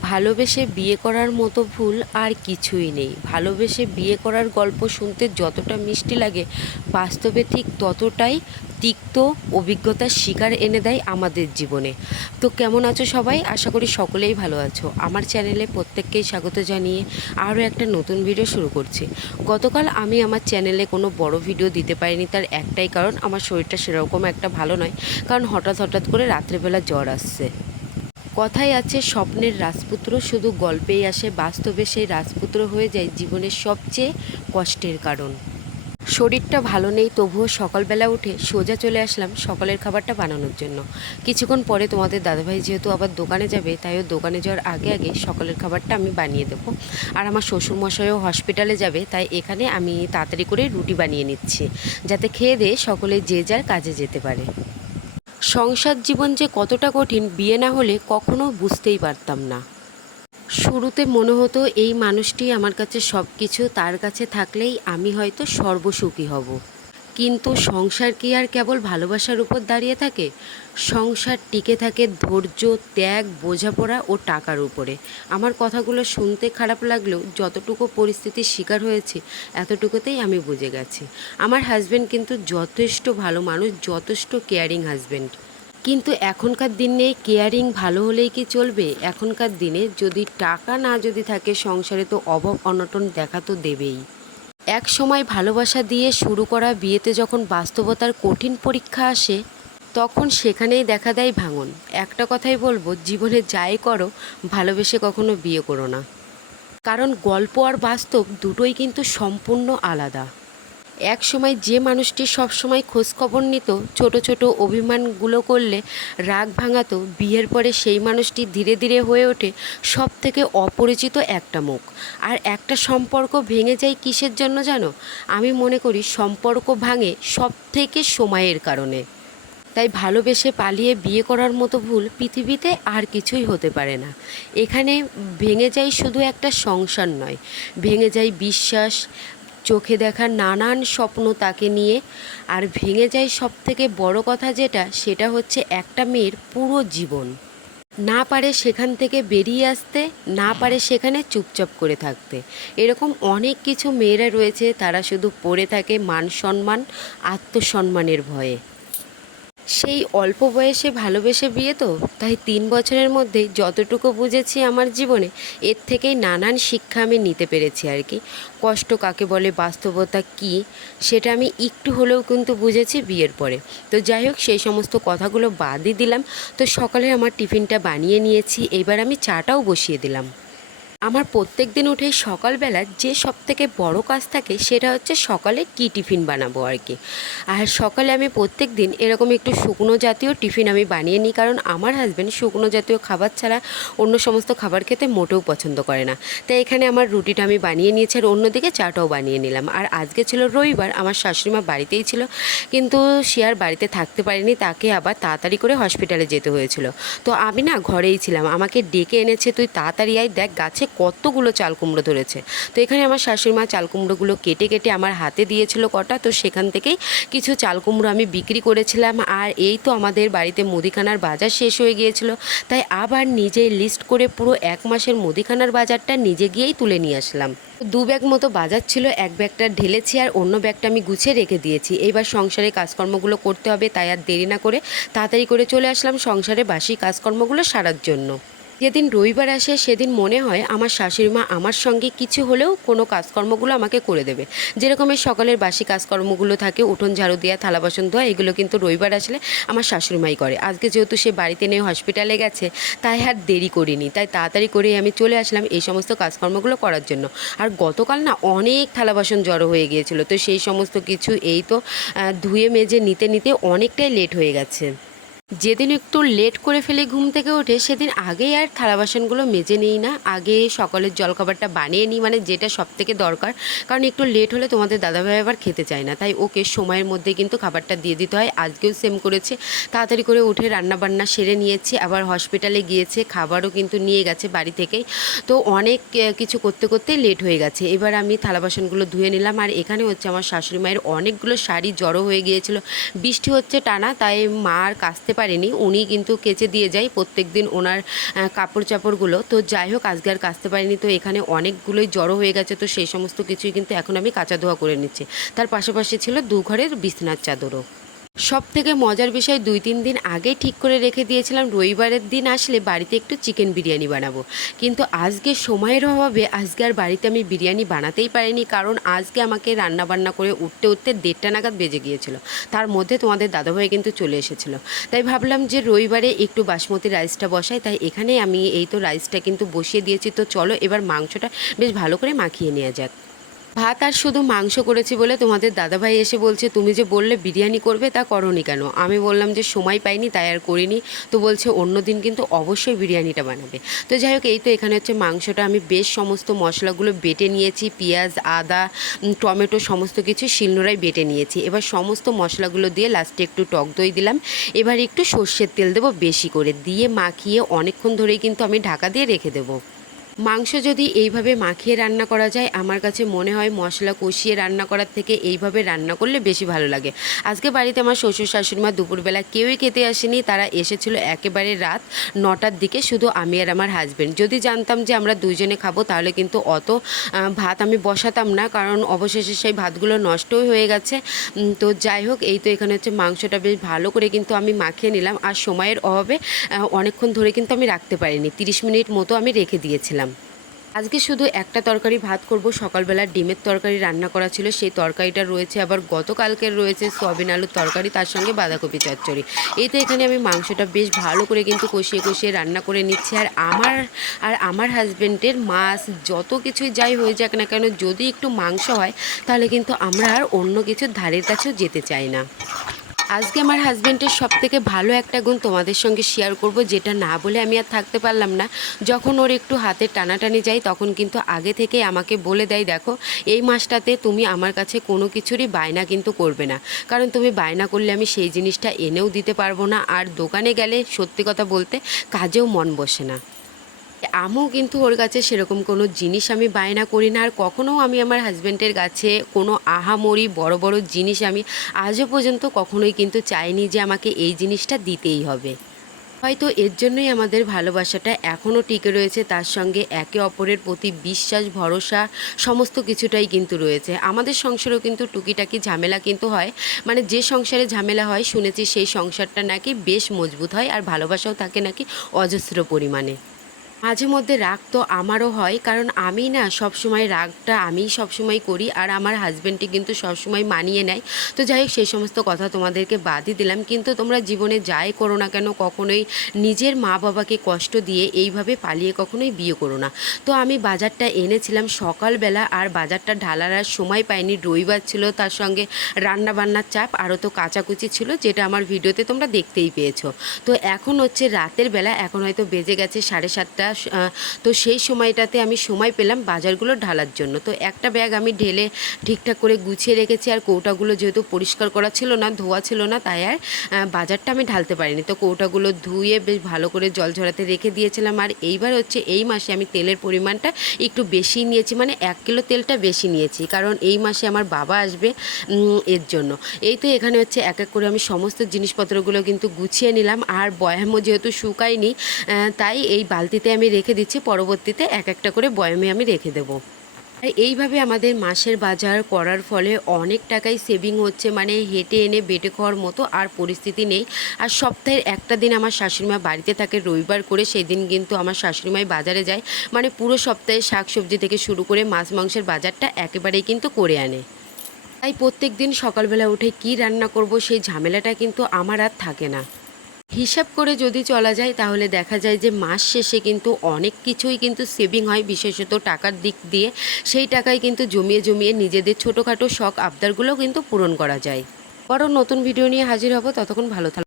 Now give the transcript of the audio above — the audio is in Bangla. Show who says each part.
Speaker 1: ভালোবেসে বিয়ে করার মতো ভুল আর কিছুই নেই। ভালোবেসে বিয়ে করার গল্প শুনতে যতটা মিষ্টি লাগে, বাস্তবে ঠিক ততটাই তিক্ত অভিজ্ঞতার শিকার এনে দেয় আমাদের জীবনে। তো কেমন আছো সবাই? আশা করি সকলেই ভালো আছো। আমার চ্যানেলে প্রত্যেককেই স্বাগত জানিয়ে আরও একটা নতুন ভিডিও শুরু করছি। গতকাল আমি আমার চ্যানেলে কোনো বড় ভিডিও দিতে পারিনি, তার একটাই কারণ আমার শরীরটা সেরকম একটা ভালো নয়, কারণ হঠাৎ হঠাৎ করে রাত্রেবেলা জ্বর আসছে। কথায় আছে, স্বপ্নের রাজপুত্র শুধু গল্পেই আসে। বাস্তবে সেই রাজপুত্র হয়ে যায় জীবনের সবচেয়ে কষ্টের কারণ। শরীরটা ভালো নেই, তবুও সকালবেলা উঠে সোজা চলে আসলাম সকালের খাবারটা বানানোর জন্য। কিছুক্ষণ পরে তোমাদের দাদাভাই যেহেতু আবার দোকানে যাবে, তাই ও দোকানে যাওয়ার আগে আগে সকালের খাবারটা আমি বানিয়ে দেবো। আর আমার শ্বশুরমশাইও হসপিটালে যাবে, তাই এখানে আমি তাড়াতাড়ি করে রুটি বানিয়ে নিচ্ছি, যাতে খেয়ে দিয়ে সকলে যে যার কাজে যেতে পারে। সংসার জীবন যে কতটা কঠিন, বিয়ে না হলে কখনো বুঝতেই পারতাম না। শুরুতে মনে হতো এই মানুষটি আমার কাছে সব কিছু তার কাছে থাকলেই আমি হয়তো সর্বসুখী হব। কিন্তু সংসার কি আর কেবল ভালোবাসার উপর দাঁড়িয়ে থাকে? সংসার টিকে থাকে ধৈর্য, ত্যাগ, বোঝাপড়া ও টাকার উপরে। আমার কথাগুলো শুনতে খারাপ লাগলেও যতটুকু পরিস্থিতির শিকার হয়েছি, এতটুকুতেই আমি বুঝে গেছি। আমার হাজব্যান্ড কিন্তু যথেষ্ট ভালো মানুষ, যথেষ্ট কেয়ারিং হাজব্যান্ড কিন্তু এখনকার দিনে কেয়ারিং ভালো হলেই কি চলবে? এখনকার দিনে যদি টাকা না যদি থাকে, সংসারে তো অভাব অনটন দেখা তো দেবেই। এক সময় ভালোবাসা দিয়ে শুরু করা বিয়েতে যখন বাস্তবতার কঠিন পরীক্ষা আসে, তখন সেখানেই দেখা দেয় ভাঙন। একটা কথাই বলব, জীবনে যাই করো, ভালোবেসে কখনো বিয়ে করো না। কারণ গল্প আর বাস্তব দুটোই কিন্তু সম্পূর্ণ আলাদা। এক সময় যে মানুষটি সবসময় খোঁজখবর নিত, ছোট ছোট অভিমানগুলো করলে রাগ ভাঙাতো, বিয়ের পরে সেই মানুষটি ধীরে ধীরে হয়ে ওঠে সব থেকে অপরিচিত একটা মুখ। আর একটা সম্পর্ক ভেঙে যায় কিসের জন্য জানো? আমি মনে করি সম্পর্ক ভাঙে সব থেকে সময়ের কারণে। তাই ভালোবেসে পালিয়ে বিয়ে করার মতো ভুল পৃথিবীতে আর কিছুই হতে পারে না। এখানে ভেঙে যায় শুধু একটা সংসার নয়, ভেঙে যায় বিশ্বাস চোখে দেখা নানান স্বপ্ন তাকে নিয়ে। আর ভেঙে যায় সব থেকে বড় কথা যেটা, সেটা হচ্ছে একটা মেয়ের পুরো জীবন। না পারে সেখান থেকে বেরিয়ে আসতে, না পারে সেখানে চুপচাপ করে থাকতে। এরকম অনেক কিছু মেয়েরা রয়েছে, তারা শুধু পড়ে থাকে মান সম্মান আত্মসম্মানের ভয়ে। সেই অল্প বয়সে ভালোবেসে বিয়ে তো? তাই তিন বছরের মধ্যে যতটুকু বুঝেছি আমার জীবনে, এর থেকেই নানান শিক্ষা আমি নিতে পেরেছি আর কি। কষ্ট কাকে বলে, বাস্তবতা কি, সেটা আমি একটু হলেও কিন্তু বুঝেছি বিয়ের পরে। তো যাই হোক, সেই সমস্ত কথাগুলো বাদই দিলাম। তো সকালে আমার টিফিনটা বানিয়ে নিয়েছি, এবার আমি চাটাও বসিয়ে দিলাম। আমার প্রত্যেক দিন উঠে সকালবেলা যে সব থেকে বড় কাজ থাকে সেটা হচ্ছে সকালে কী টিফিন বানাবো আর কি। আর সকালে আমি প্রত্যেক দিন এরকম একটু শুকনো জাতীয় টিফিন আমি বানিয়ে নিই কারণ আমার হাজব্যান্ড শুকনো জাতীয় খাবার ছাড়া অন্য সমস্ত খাবার খেতে মোটেও পছন্দ করে না। তাই এখানে আমার রুটিটা আমি বানিয়ে নিয়েছি আর অন্যদিকে চাটাও বানিয়ে নিলাম। আর আজকে ছিল রবিবার, আমার শাশুড়িমা বাড়িতেই ছিল কিন্তু সে আর বাড়িতে থাকতে পারেনি, তাকে আবার তাড়াতাড়ি করে হসপিটালে যেতে হয়েছিল। তো আমি না ঘরেই ছিলাম, আমাকে ডেকে এনেছে, তুই তাড়াতাড়ি আয়, দেখ গাছে কতগুলো চাল কুমড়ো ধরেছে। তো এখানে আমার শাশুড়ি মা চাল কুমড়োগুলো কেটে কেটে আমার হাতে দিয়েছিল কটা। তো সেখান থেকেই কিছু চাল কুমড়ো আমি বিক্রি করেছিলাম। আর এই তো আমাদের বাড়িতে মুদিখানার বাজার শেষ হয়ে গিয়েছিল। তাই আবার নিজেই লিস্ট করে পুরো এক মাসের মুদিখানার বাজারটা নিজে গিয়েই তুলে নিয়ে আসলাম। দু ব্যাগ মতো বাজার ছিল, এক ব্যাগটা ঢেলেছি আর অন্য ব্যাগটা আমি গুছিয়ে রেখে দিয়েছি। এইবার সংসারে কাজকর্মগুলো করতে হবে, তাই আর দেরি না করে তাড়াতাড়ি করে চলে আসলাম সংসারে বাসি কাজকর্মগুলো সারার জন্য। যেদিন রবিবার আসে, সেদিন মনে হয় আমার শাশুড়ি মা আমার সঙ্গে কিছু হলেও কোনো কাজকর্মগুলো আমাকে করে দেবে। যেরকম এই সকালের বাসি কাজকর্মগুলো থাকে, উঠোন ঝাড়ু দেওয়া থালা বাসন ধোয়া, এগুলো কিন্তু রবিবার আসলে আমার শাশুড়ি মাই করে। আজকে যেহেতু সে বাড়িতে নেই হসপিটালে গেছে, তাই আর দেরি করিনি। তাই তাড়াতাড়ি করে আমি চলে আসলাম এই সমস্ত কাজকর্মগুলো করার জন্য। আর গতকাল না অনেক থালা বাসন জড়ো হয়ে গিয়েছিল, তো সেই সমস্ত কিছু এই তো ধুয়ে, মেজে, নিতে নিতে অনেকটাই লেট হয়ে গেছে। যেদিন একটু লেট করে ফেলে ঘুম থেকে ওঠে, সেদিন আগেই আর থালা বাসনগুলো মেজে নিই না। আগে সকালের জলখাবারটা বানিয়ে নিই মানে যেটা সব থেকে দরকার। কারণ একটু লেট হলে তোমাদের দাদাভাই আবার খেতে চায় না। তাই ওকে সময়ের মধ্যে কিন্তু খাবারটা দিয়ে দিতে হয়। আজকেও সেম করেছে। তাড়াতাড়ি করে উঠে রান্না বান্না সেরে নিয়েছে। আবার হসপিটালে গিয়েছে, খাবারও কিন্তু নিয়ে গেছে বাড়ি থেকেই। তো অনেক কিছু করতে করতে লেট হয়ে গেছে। এবার আমি থালা বাসনগুলো ধুয়ে নিলাম। আর এখানে হচ্ছে আমার শাশুড়ি মায়ের অনেকগুলো শাড়ি জড়ো হয়ে গিয়েছিল। বৃষ্টি হচ্ছে টানা, তাই মা আর কাচতে পারিনি, উনি কিন্তু কেচে দিয়ে যায় প্রত্যেক দিন ওনার কাপড় চাপড়গুলো তো যাই হোক, আজকে আর কাচতে পারিনি। তো এখানে অনেকগুলোই জড়ো হয়ে গেছে। তো সেই সমস্ত কিছুই কিন্তু এখন আমি কাঁচা ধোয়া করে নিচ্ছি। তার পাশাপাশি ছিল দু ঘরের বিছনার চাদরও। সব থেকে মজার বিষয় দুই তিন দিন আগেই ঠিক করে রেখে দিয়েছিলাম, রবিবারের দিন আসলে বাড়িতে একটু চিকেন বিরিয়ানি বানাবো। কিন্তু আজকে সময়ের অভাবে আজকে আর বাড়িতে আমি বিরিয়ানি বানাতেই পারিনি, কারণ আজকে আমাকে রান্না বান্না করে উঠতে উঠতে দেড়টা নাগাদ বেজে গিয়েছিল। তার মধ্যে তোমাদের দাদাভাই কিন্তু চলে এসেছিল। তাই ভাবলাম যে রবিবারে একটু বাসমতি রাইসটা বসাই, তাই এখানে আমি এই তো রাইসটা কিন্তু বসিয়ে দিয়েছি। তো চলো এবার মাংসটা বেশ ভালো করে মাখিয়ে নেওয়া যাক। ভাত আর শুধু মাংস করেছি বলে তোমাদের দাদাভাই এসে বলছে, তুমি যে বললে বিরিয়ানি করবে তা করনি কেন? আমি বললাম যে, সময় পাইনি, তাই আর করিনি। তো বলছে, অন্য দিন কিন্তু অবশ্যই বিরিয়ানিটা বানাবে। তো যাই হোক, এই তো এখানে হচ্ছে মাংসটা আমি বেশ সমস্ত মশলাগুলো বেটে নিয়েছি, পেঁয়াজ, আদা টমেটো সমস্ত কিছু শিলনোড়ায় বেটে নিয়েছি। এবার সমস্ত মশলাগুলো দিয়ে লাস্টে একটু টক দই দিলাম। এবার একটু সর্ষের তেল দেবো বেশি করে। দিয়ে মাখিয়ে অনেকক্ষণ ধরেই কিন্তু আমি ঢাকা দিয়ে রেখে দেবো। মাংস যদি এইভাবে মাখিয়ে রান্না করা যায়, আমার কাছে মনে হয় মশলা কষিয়ে রান্না করার থেকে এইভাবে রান্না করলে বেশি ভালো লাগে। আজকে বাড়িতে আমার শ্বশুর শাশুড়ি মা দুপুরবেলা কেউই খেতে আসেনি, তারা এসেছিল একেবারে রাত নটার দিকে, শুধু আমি আর আমার হাজবেন্ড যদি জানতাম যে আমরা দুজনে খাব, তাহলে কিন্তু অত ভাত আমি বসাতাম না, কারণ অবশেষে সেই ভাতগুলো নষ্টই হয়ে গেছে। তো যাই হোক, এই তো এখানে হচ্ছে মাংসটা বেশ ভালো করে কিন্তু আমি মাখিয়ে নিলাম। আর সময়ের অভাবে অনেকক্ষণ ধরে কিন্তু আমি রাখতে পারিনি। তিরিশ মিনিট মতো আমি রেখে দিয়েছিলাম। আজকে শুধু একটা তরকারি ভাত করব, সকালবেলা ডিমের তরকারি রান্না করা ছিল, সেই তরকারিটা রয়েছে আবার গতকালকের রয়েছে সয়াবিন আলুর তরকারি, তার সঙ্গে বাঁধাকপি চচ্চড়ি। এতে এখানে আমি মাংসটা বেশ ভালো করে কিন্তু কষিয়ে কষিয়ে রান্না করে নিচ্ছি। আর আমার আর আমার হাজবেন্ডের মাছ যত কিছুই যাই হয়ে যাক না কেন, যদি একটু মাংস হয়, তাহলে কিন্তু আমরা আর অন্য কিছুর ধারের কাছেও যেতে চাই না। আজকে আমার হাজব্যান্ডের সব থেকে ভালো একটা গুণ তোমাদের সঙ্গে শেয়ার করব, যেটা না বলে আমি আর থাকতে পারলাম না। যখন ওর একটু হাতে টানাটানি যাই তখন কিন্তু আগে থেকে আমাকে বলে দেয়, দেখো, এই মাসটাতে তুমি আমার কাছে কোনো কিছুরই বায়না কিন্তু করবে না। কারণ তুমি বায়না করলে আমি সেই জিনিসটা এনেও দিতে পারব না। আর দোকানে গেলে সত্যি কথা বলতে কাজেও মন বসে না। আমিও কিন্তু ওর কাছে সেরকম কোনো জিনিস আমি বায়না করি না। আর কখনও আমি আমার হাজব্যান্ডের কাছে কোনো আহামরি, বড় বড় জিনিস আমি আজও পর্যন্ত কখনোই কিন্তু চাইনি যে আমাকে এই জিনিসটা দিতেই হবে। হয়তো এর জন্যই আমাদের ভালোবাসাটা এখনও টিকে রয়েছে, তার সঙ্গে একে অপরের প্রতি বিশ্বাস, ভরসা, সমস্ত কিছুটাই কিন্তু রয়েছে। আমাদের সংসারেও কিন্তু টুকিটাকি ঝামেলা কিন্তু হয়। মানে যে সংসারে ঝামেলা হয়, শুনেছি সেই সংসারটা নাকি বেশ মজবুত হয় আর ভালোবাসাও থাকে নাকি অজস্র পরিমাণে। মাঝে মধ্যে রাগ তো আমারও হয়, কারণ আমি না সবসময় রাগটা আমিই সবসময় করি আর আমার হাজব্যান্ডটি কিন্তু সবসময় মানিয়ে নেয়। তো যাই হোক, সেই সমস্ত কথা তোমাদেরকে বাদই দিলাম। কিন্তু তোমরা জীবনে যাই করো না কেন, কখনোই নিজের মা বাবাকে কষ্ট দিয়ে এইভাবে পালিয়ে কখনোই বিয়ে করো না। তো আমি বাজারটা এনেছিলাম সকালবেলা আর বাজারটা ঢালার আর সময় পাইনি। রবিবার ছিল তার সঙ্গে রান্না বান্নার চাপ, আরও তো কাচাকুচি ছিল, যেটা আমার ভিডিওতে তোমরা দেখতেই পেয়েছ। তো এখন হচ্ছে রাতের বেলা, এখন হয়তো বেজে গেছে সাড়ে সাতটা তো সেই সময়টাতে আমি সময় পেলাম বাজারগুলো ঢালার জন্য। তো একটা ব্যাগ আমি ঢেলে ঠিকঠাক করে গুছিয়ে রেখেছি আর কৌটাগুলো যেহেতু পরিষ্কার করা ছিল না, ধোয়া ছিল না, তাই আর বাজারটা আমি ঢালতে পারিনি। তো কৌটাগুলো ধুয়ে বেশ ভালো করে জল ঝরাতে রেখে দিয়েছিলাম। আর এইবার হচ্ছে এই মাসে আমি তেলের পরিমাণটা একটু বেশি নিয়েছি মানে এক কিলো তেলটা বেশি নিয়েছি, কারণ এই মাসে আমার বাবা আসবে এর জন্য। এই তো এখানে হচ্ছে এক এক করে আমি সমস্ত জিনিসপত্রগুলো কিন্তু গুছিয়ে নিলাম। আর বয়ামও যেহেতু শুকায়নি তাই এই বালতিতে আমি রেখে দিচ্ছি, পরবর্তীতে এক একটা করে বয়ামে আমি রেখে দেবো। এইভাবে আমাদের মাসের বাজার করার ফলে অনেক টাকাই সেভিং হচ্ছে মানে হেঁটে এনে বেটে খাওয়ার মতো আর পরিস্থিতি নেই। আর সপ্তাহের একটা দিন আমার শাশুড়িমা বাড়িতে থাকে, রবিবার করে সেই দিন কিন্তু আমার শাশুড়িমাই বাজারে যায়। মানে পুরো সপ্তাহে শাকসবজি থেকে শুরু করে মাছ মাংসের বাজারটা একেবারেই কিন্তু করে আনে। তাই প্রত্যেক দিন সকালবেলা উঠে কি রান্না করব সেই ঝামেলাটা কিন্তু আমার আর থাকে না। হিসাব করে যদি চলা যায়, তাহলে দেখা যায় যে মাস শেষে কিন্তু অনেক কিছুই কিন্তু সেভিং হয়, বিশেষত টাকার দিক দিয়ে। সেই টাকায় কিন্তু জমিয়ে জমিয়ে নিজেদের ছোটোখাটো শখ আবদারগুলো কিন্তু পূরণ করা যায়। বড় নতুন ভিডিও নিয়ে হাজির হব। ততক্ষণ ভালো থাকবে